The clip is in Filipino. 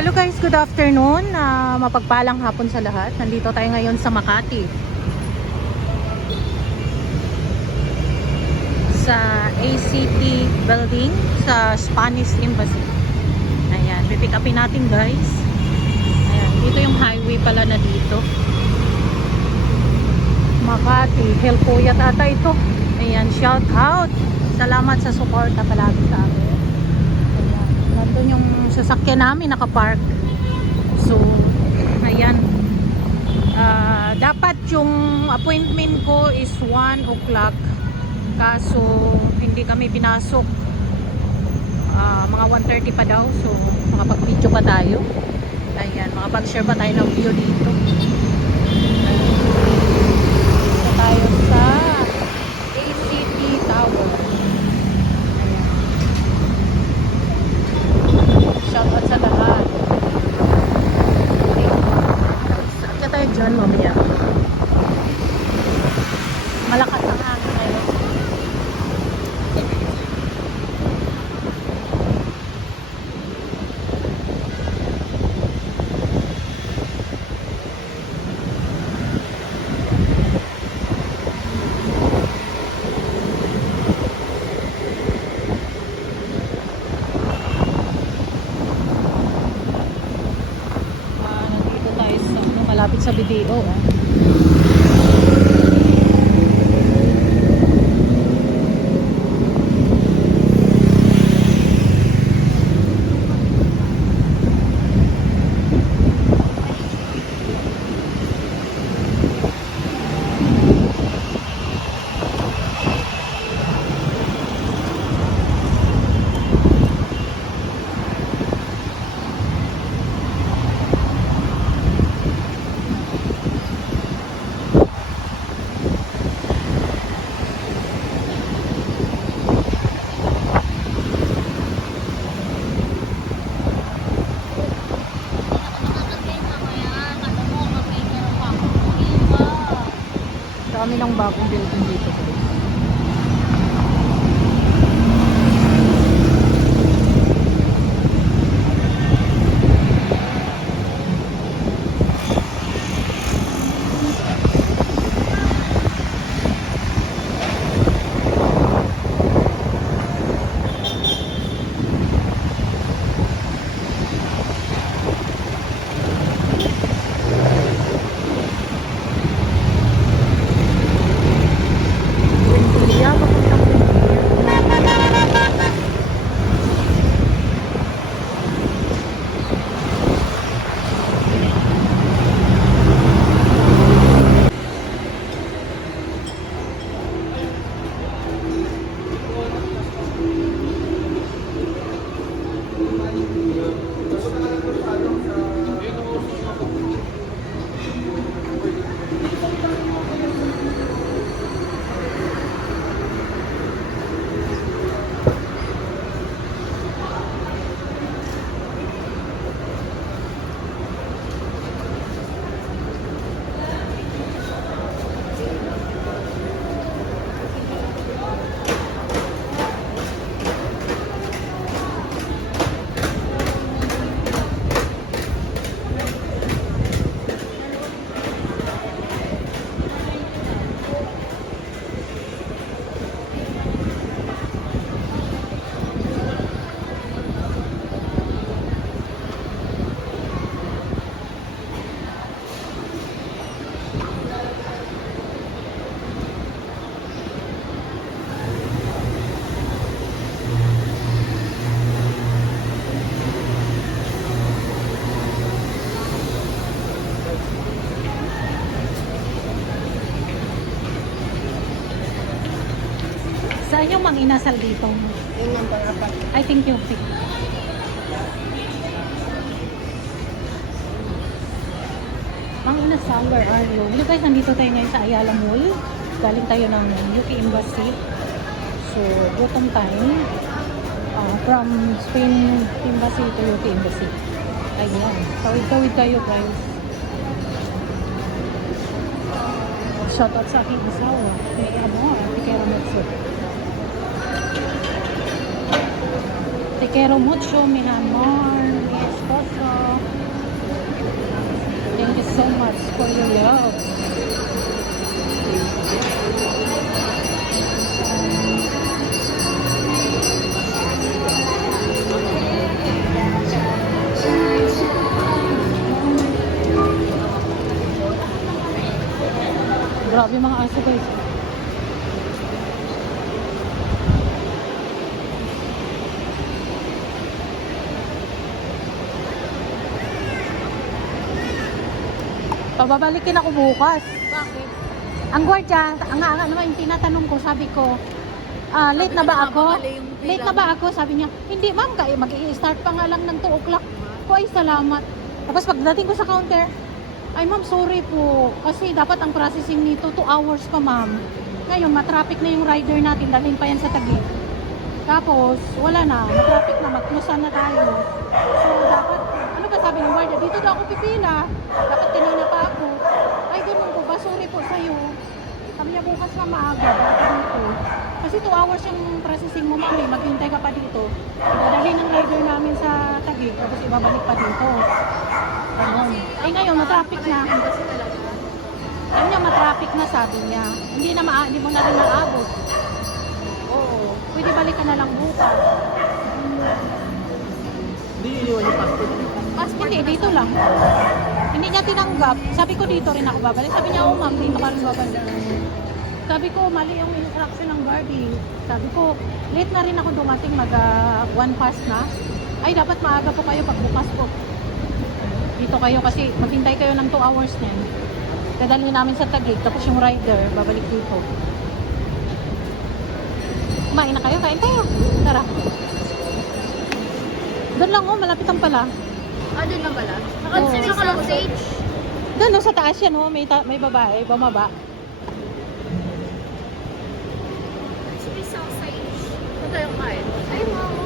Hello guys, good afternoon. Ah, mapagpalang hapon sa lahat. Nandito tayo ngayon sa Makati. Sa ACT building sa Spanish Embassy. Ayan, pipick upin natin guys. Ayan, dito yung highway pala na dito. Makati, Helpuyat ata ito. Ayan, shout out. Salamat sa suporta palagi sa amin. Nandun yung sasakyan namin nakapark. So, ayan. Ah, dapat yung appointment ko is 1 o'clock. Kaso, hindi kami pinasok. Ah, mga 1.30 pa daw. So, makapag-video pa tayo. Ayan, makapag-share pa tayo ng video. Dito tayo sa ACT Tower. Ayan. Shoutout sa lahat. Okay. Saan ka tayo dyan mamaya? Malakas ang hangin ngayon. Ah, nandito tayo sa ano, malapit sa BDO. Oh. Dami ng bagong building dito. Saan yung mang inasal dito? Yun ang pangapat. I think you pick. Mang inasal, where are you? Hello guys, nandito tayo ngayon sa Ayala Mall. Galing tayo ng UK Embassy. So, gutom time. Ah, from Spain Embassy to UK Embassy. Ayan. Tawid-tawid kayo guys. Shoutout sa aking asawa. May ano, may kera mucho. Te quiero mucho, mi amor, mi esposo. Thank you so much for your love. Pababalikin ako bukas. Bakit? Ang gwardiya, ang nga naman yung tinatanong ko, sabi ko, ah, late na ba ako? Late na ba ako? Sabi niya, hindi ma'am, kaya mag-i-start pa nga lang ng 2 o'clock. Ko ay salamat. Tapos pagdating ko sa counter, ay ma'am, sorry po. Kasi dapat ang processing nito 2 hours pa ma'am. Ngayon, matraffic na yung rider natin, dalhin pa yan sa Taguig. Tapos, wala na, matraffic na, mag-close na tayo. So, dapat, ano ba sabi ng guardia? Dito daw ako pipila. Dapat kanina pa ako. Ay, ganun po ba? Sorry po sa'yo. Sabi niya bukas na maaga, dito. Kasi 2 hours yung processing mo, mami. Maghintay ka pa dito. Dadalhin ng rider namin sa Taguig, tapos ibabalik pa dito. Ganun. Eh ngayon, matraffic na. Sabi niya, matraffic na, sabi niya. Hindi na maa, hindi mo na rin naabot. Oo. Pwede balik ka na lang bukas. Hindi iniwan yung passport. Hindi, dito lang. Hindi niya tinanggap. Sabi ko dito rin ako babalik. Sabi niya, oh ma'am, dito ka rin babalik. Sabi ko, mali yung instruction ng Barbie. Sabi ko, late na rin ako dumating, mag ah, one past na. Ay, dapat maaga po kayo pagbukas po. Dito kayo kasi maghintay kayo ng 2 hours din. Dadalhin namin sa Taguig, tapos yung rider, babalik dito. Kumain na kayo, kain tayo. Tara. Doon lang oh, malapitan pala. Ah, doon lang pala? Nakansari ka lang stage. Doon oh, sa taas yan oh, may, ta- may babae, bumaba. Sige sa stage. Doon tayo kumain.